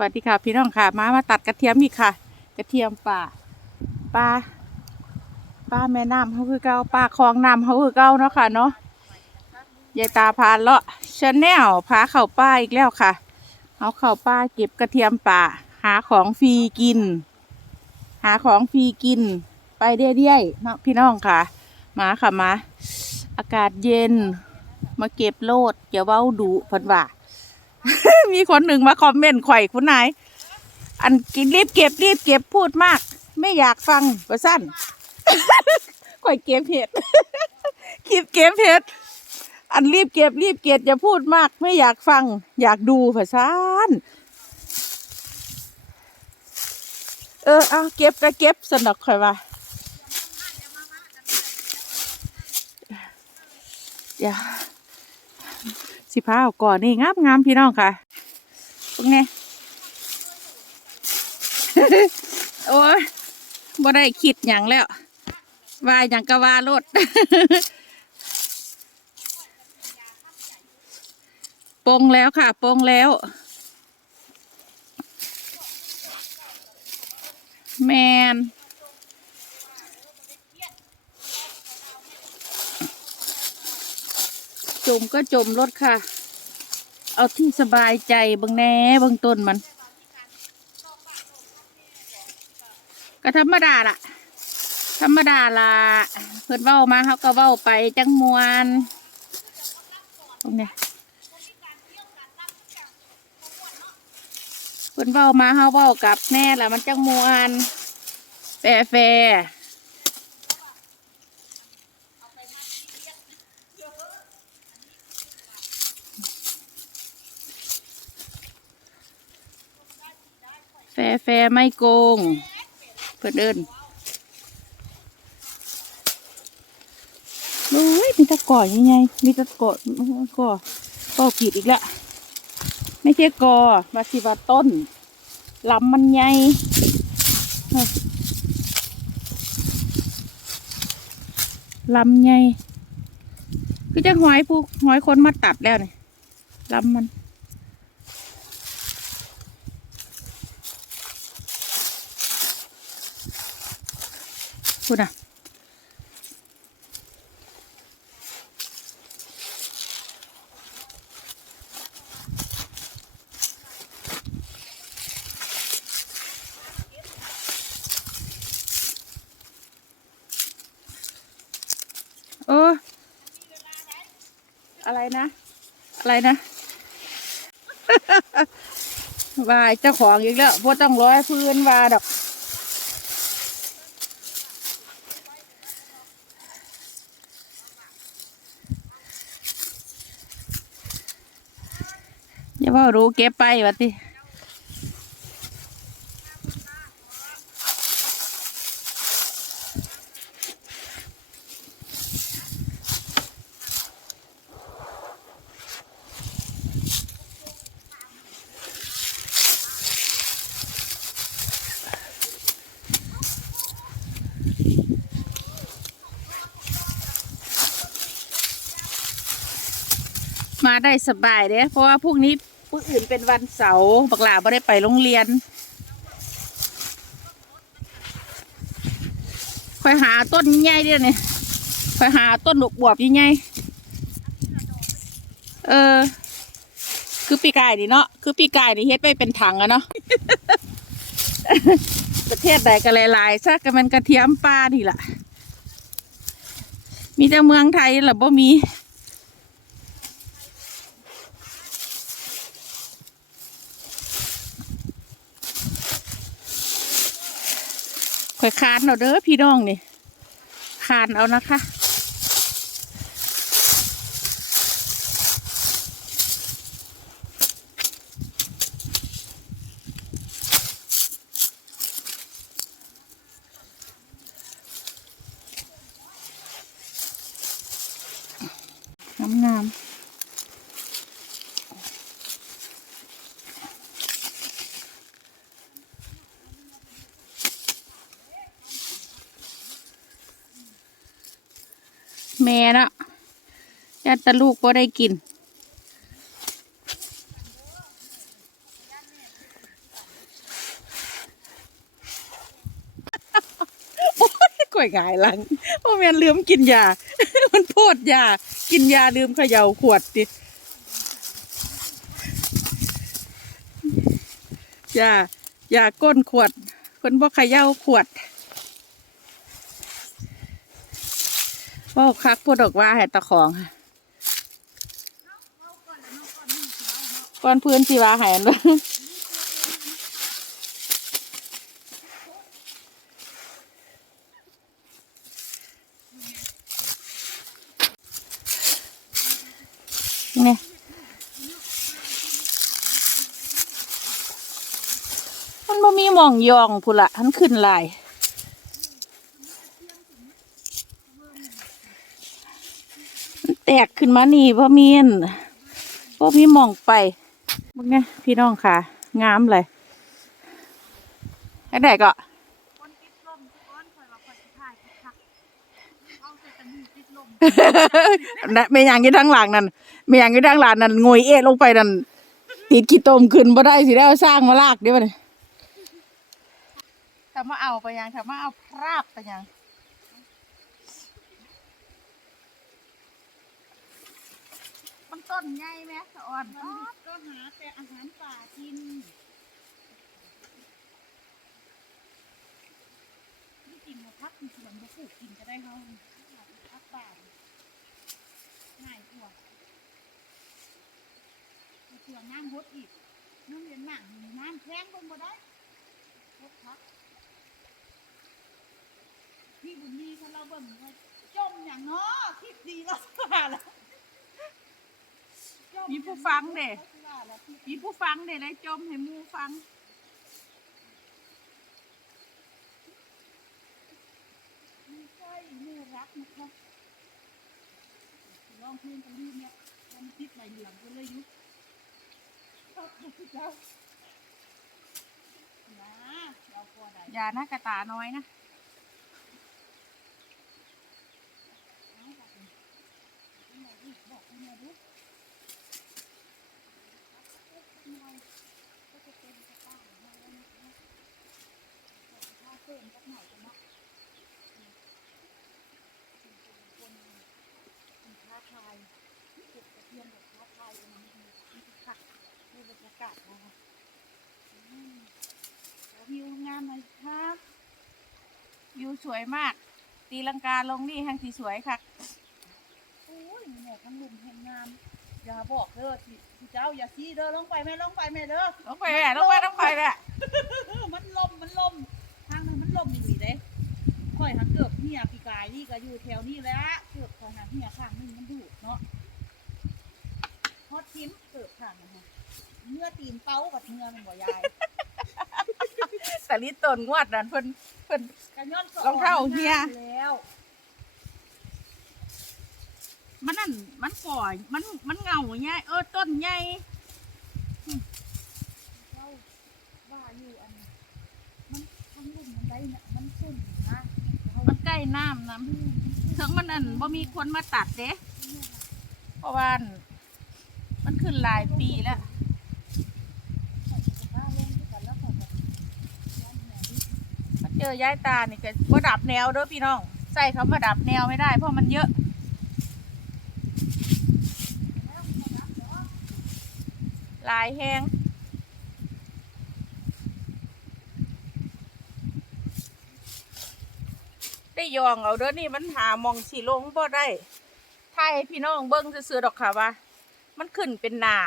วัสดีค่ะพี่น้องค่ะ มามาตัดกระเทียมอีกค่ะ กระเทียมป่าปลาปลาแม่น้ำเขาคือเก่าปลาคลองน้ำเขาคือเก่าเนาะค่ะเนาะยายตาพาเลาะชาแนลพาเข่าป้าอีกแล้วค่ะเอาเข่าป้าเก็บกระเทียมป่า หาของฟรีกิน หาของฟรีกิน ไปเรื่อยๆเนาะพี่น้องค่ะ มาค่ะมา อากาศเย็น มาเก็บโลดอย่าเว้าดุเพันว่า มีคนหนึ่งมาคอมเมนต์ข่อยคุณนาย อันกินรีบเก็บรีบเก็บพูดมาก ไม่อยากฟังประสั้นข่อยเก็บเห็ดคลิปเก็บเห็ดอันรีบเก็บรีบเก็บอย่าพูดมาก ไม่อยากฟัง อยากดูประสั้นเออเอาเก็บก็เก็บสนุกข่อยว่าอย่าสิพาเอาก่อนนี่งามงามพี่น้องค่ะ ตรงนี้โอ้ยบ่ได้คิดอย่างแล้ว ว่าอย่างกะว่ารถปงแล้วค่ะปงแล้ว แมนจมก็จมรถค่ะ เอาที่สบายใจบางแหน่บางต้นมัน ก็ธรรมดาล่ะ ธรรมดาล่ะ เพิ่นเว้ามาเขาก็เว้าไปจังมวนตรงเนี้ยเพิ่นเว้ามาเขาเว้ากลับแน่ละมันจังมวนแฟแฟ แฟแฟไม่โกง เพิ่นเดินโอ้ยมีตะก่อยังไงมีตะก่อก่อก่อขีดอีกแล้วไม่ใช่กอมาสิว่าต้นลำมันใหญ่ลำใหญ่คือจะหอยผู้หอยคนมาตัดแล้วนี่ลำมัน พูดอะโอ้อะไรนะ อะไรนะวายเจ้าของอีกแล้วพวต้องร้อยพื้นวาดอก อย่าว่ารู้เก็บไปวะติมาได้สบายเด้เพราะว่าพรุ่งนี้ ผู้อื่นเป็นวันเสาร์บักหลาไม่ได้ไปโรงเรียนคอยหาต้นใหญ่เดียวนี่คอยหาต้นดอกบวบใหญ่เออ คือปีกายนี่เนาะ คือปีกายนี่เฮ็ดไปเป็นถังอะเนาะ ประเทศใดก็หลายๆซะก็มันกระเทียมปลานี่แหละมีแต่เมืองไทยแหละบ่มี ข่อยคานเอาเด้อพี่น้องนี่คานเอานะคะ แม่เนาะยันตะลูกก็ได้กิน โอ้ยก่อยกายหลังเโอ้แม่ลืมกินยา มันโพดยา กินยาลืมเขย่าขวดดิยายาก้นขวดคนบ่เขย่าขวด บ่คักพูดออกว่าให้ตะของค่ะก่อนเพื่อนสิว่าใหายอันเด้อเนี่ยมันบ่มีหมองยองพุนละมันขึ้นลาย มันแต กขึ้นมานี่บ่มีอันบ่มีหมองไปมึงไงพี่น้องค่ะ งามเลยไอ้ไหนก็คนติดลมทุกคนคอยว่าคอยสิถ่ายคักๆเอาใส่ตะมูติดลมนะเมียางอยู่ทางหลังนั่นเมียางอยู่ทางหลังนั่นงวยเอะลงไปนั่นติดขี้ตมขึ้นบ่ได้สิได้เอาสร้างมาลากเดี๋ยวนี้ถ้ามาเอาไปยังถ้ามาเอาพราบไปยัง มัน ต้นใหญ่ไหมสะอ่อนมันก็หาแต่อาหารป่ากินที่จริงเราพักในสวนมาปลูกกินก็ได้เขาพักป่าง่ายกว่าเอาตัวน้ำฮดอีกน้ำเรียนหนังน้ำแข้งลงมาได้ฮดพักพี่บุญมีเขาเราเบิ่งว่าจมอย่างเนาะคิดดีแล้วสว่าแล้ว มีผู้ฟังเด้มีผู้ฟังเด้เลยจมให้หมูฟัง มีสร้อยมือรักนะคะลองเพลงกันลืมเนี่ยมันติดใบเหลืองก็เลยยุบชอบดูเจ้านะเรากลัวใดอย่านะกระตาน้อยนะเอาบอกเลยเอาหน่อยดิบอกเอาหน่อยดิก็จะเป็นกระต่ายมาแล้วนะคะถ้า เพิ่มสักหน่อยก็เนาะคนคนท้าทายเก็บกระเทียมแบบท้าทายอันนี้นี่คือผักดูบรรยากาศนะคะอืมแล้ววิวงามไหมครับวิวสวยมาก ตีลังกาลงนี่แห่งสีสวยค่ะโอ้ยแม่ทั้งลุมแห่งงามอย่าบอกเด้อที่ที่เจ้าอย่าซีเด้อลงไปแม่ลงไปแม่เด้อลงไปแม่ลงไปลงไปแม่มันลมมันลมทางนั้นมัน ลมอีหลีเด้ค่อยหันเกือบเหียปีกายนี่ก็อยู่แถวนี้แหล้วเกือบขนาดเหียข้างหนึงมันดูดเนาะฮอตทิมเกือบข้างนะฮะเนื้อตีนเป้ากับเนื้อมันบ่ยายแต่ลิตนงวดนั่นเพิ่นเพิ่นกระย้อนสะรองเท้าเหี่ยแล้วมันนั่นมันก่อย มันมันเงาใหญ่เออต้นใหญ่ เจ้าว่าอยู่อันมันมันลุ่มมันได้เนี่ยมันสุ่มนะเอา มัน ใกล้น้ำนะถึงมันนั่นบ่มีคนมาตัดเด้เพราะว่ามันขึ้นหลายปีแล้วมันเจอย้ายตานี่ก็บ่ดับแนวเด้อพี่น้องใส่เขามาดับแนวไม่ได้ เพราะมันเยอะลายแหง ได้ยองเอาเด้อนี่มันหามองสีลงบ่ได้ถ่ายให้พี่น้องเบิ้งซื่อๆดอกค่ะว่า มันขึ้นเป็นหนา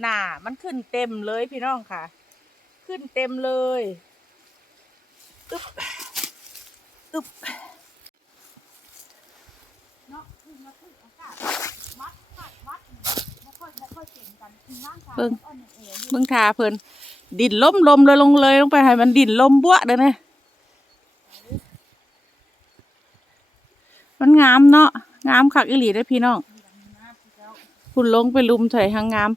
หนามันขึ้นเต็มเลยพี่น้องค่ะ ขึ้นเต็มเลยอึ๊บอึ๊บเนาะคือมาคืออากาศวัดวัดวัดบ่ค่อยบ่ค่อยเก่งกันคือร่างกายอ่อนแออยู่ เบิ่งทาเพิ่นดินล้มลมเลยลงเลยลงไปให้มันดินลมบัวเด้อเนี่ย มันงามเนาะงามคักอิหลีได้พี่น้องคุณลงไปลุมถอยทางงาม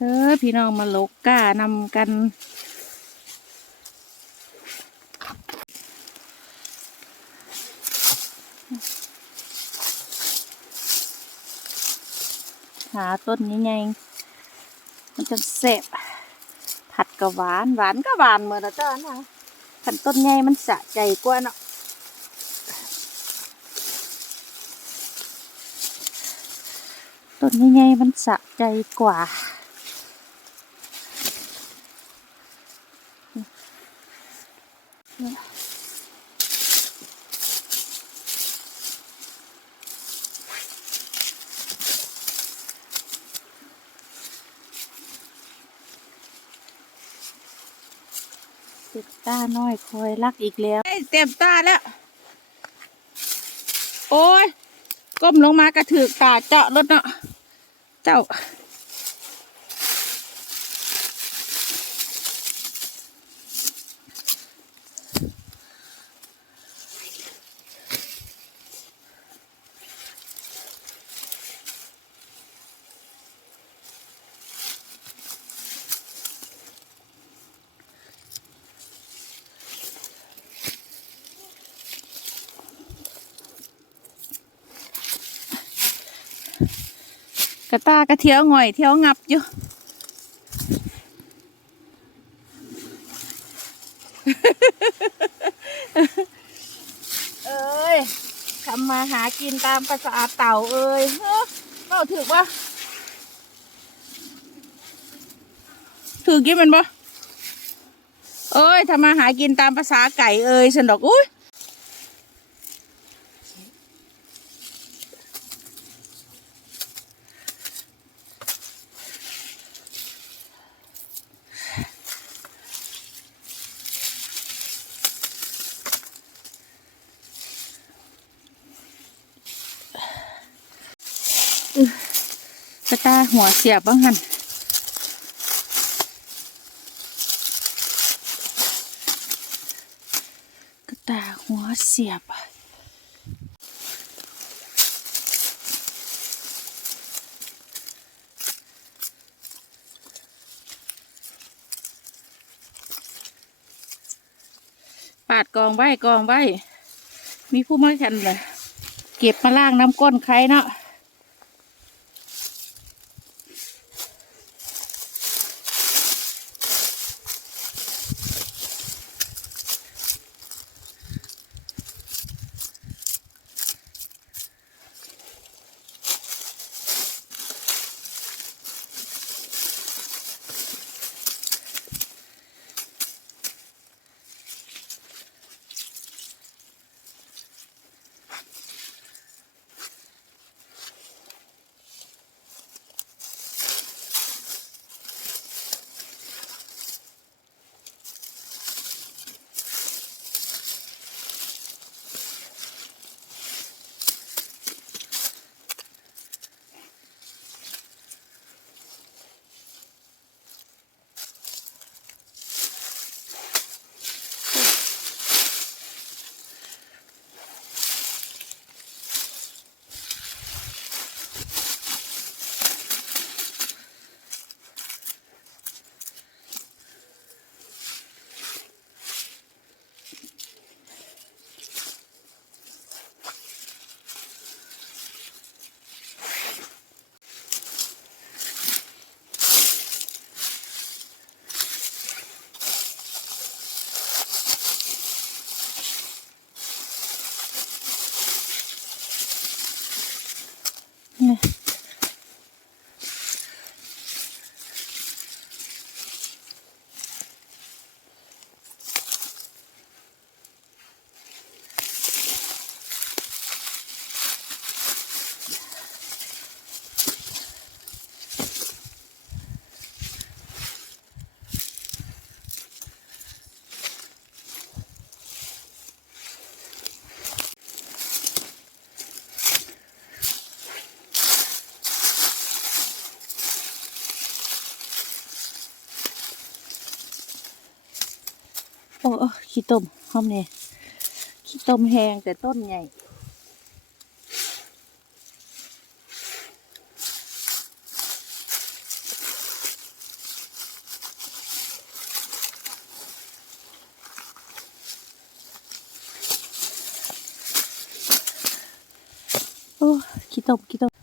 เด้อพี่น้องมาลกก้านำกัน หาต้นนี้ไงมันจะเสบผัดกับหวานหวานก็หวานเหมือนนะเจ้านะขันต้นใหญ่มันสะใจกว่าเนาะต้นใหญ่มันสะใจกว่า น้อยคอยรักอีกแล้วเต็มตาแล้ว โอ้ยก้มลงมากระถือตาเจาะรถเนาะเจ้า กระตากระเที่ยวหง่อยเที่ยวงับอยู่ เอ้ยทำมาหากินตามภาษาเต่าเอ้ยเฮ้อเมาถือว่าถือกินมันบ่เอ้ยทำมาหากินตามภาษาไก่เอ้ยสันดอกอุ้ยาหัวเสียบบ้างหันกระตาหัวเสียบปาดกองไว้กองไว้ มีผู้มากันเลยเก็บมาล่างน้ำก้นใครเนาะ โอ้ขี้ต้มหอมเนี่ยขี้ต้มแหงแต่ต้นใหญ่โอ้ขี้ต้มขี้ต้ม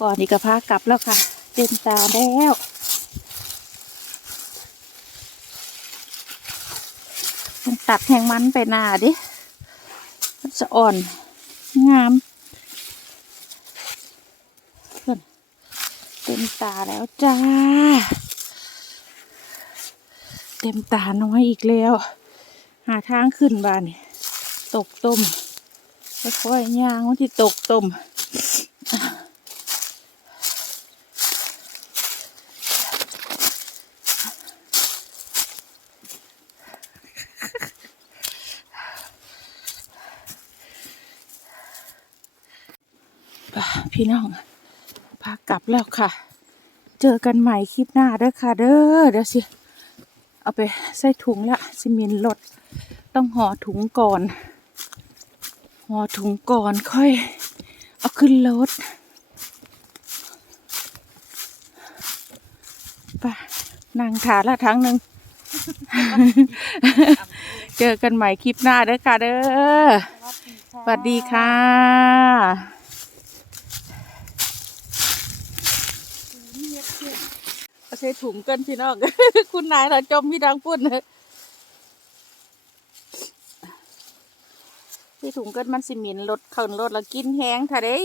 ก่อนนี้ก็พากลับแล้วค่ะ เต็มตาแล้วตัดแหงมันไปหน้าดิมันจะอ่อน งามเต็มตาแล้วจ้า เต็มตาน้อยอีกแล้ว หาทางขึ้นบ้านตกต้มค่อยๆย่างว่าที่ตกต้ม ป่ะ พี่น้องพากลับแล้วค่ะ เจอกันใหม่คลิปหน้าเด้อค่ะ เด้อเดี๋ยวสิ เอาไปใส่ถุงละซิมินรถต้องห่อถุงก่อน ห่อถุงก่อนค่อย เอาขึ้นรถไป่ะนั่งถาละทั้งหนึ่ง เจอกันใหม่คลิปหน้าเด้อค่ะเด้อสวัสดีค่ะ เอา ใช้ถุงกันพี่น้อง คุณนายเราจมพี่ดังปุ่นเลยใช้ถุงกันมันสิมินรถเขินรถแล้วกินแห้งท่าเด้ย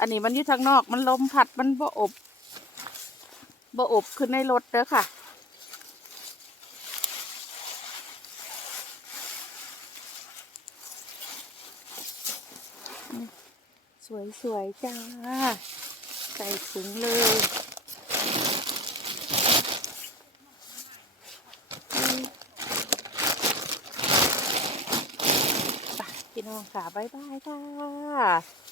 อันนี้มันอยู่ทางนอกมันลมพัดมันบ่อบบ่อบขึ้นในรถเด้อค่ะสวยๆจ้า ใส่ถุงเลยไปพี่น้ องค่ะ บ๊ายบายค่ะ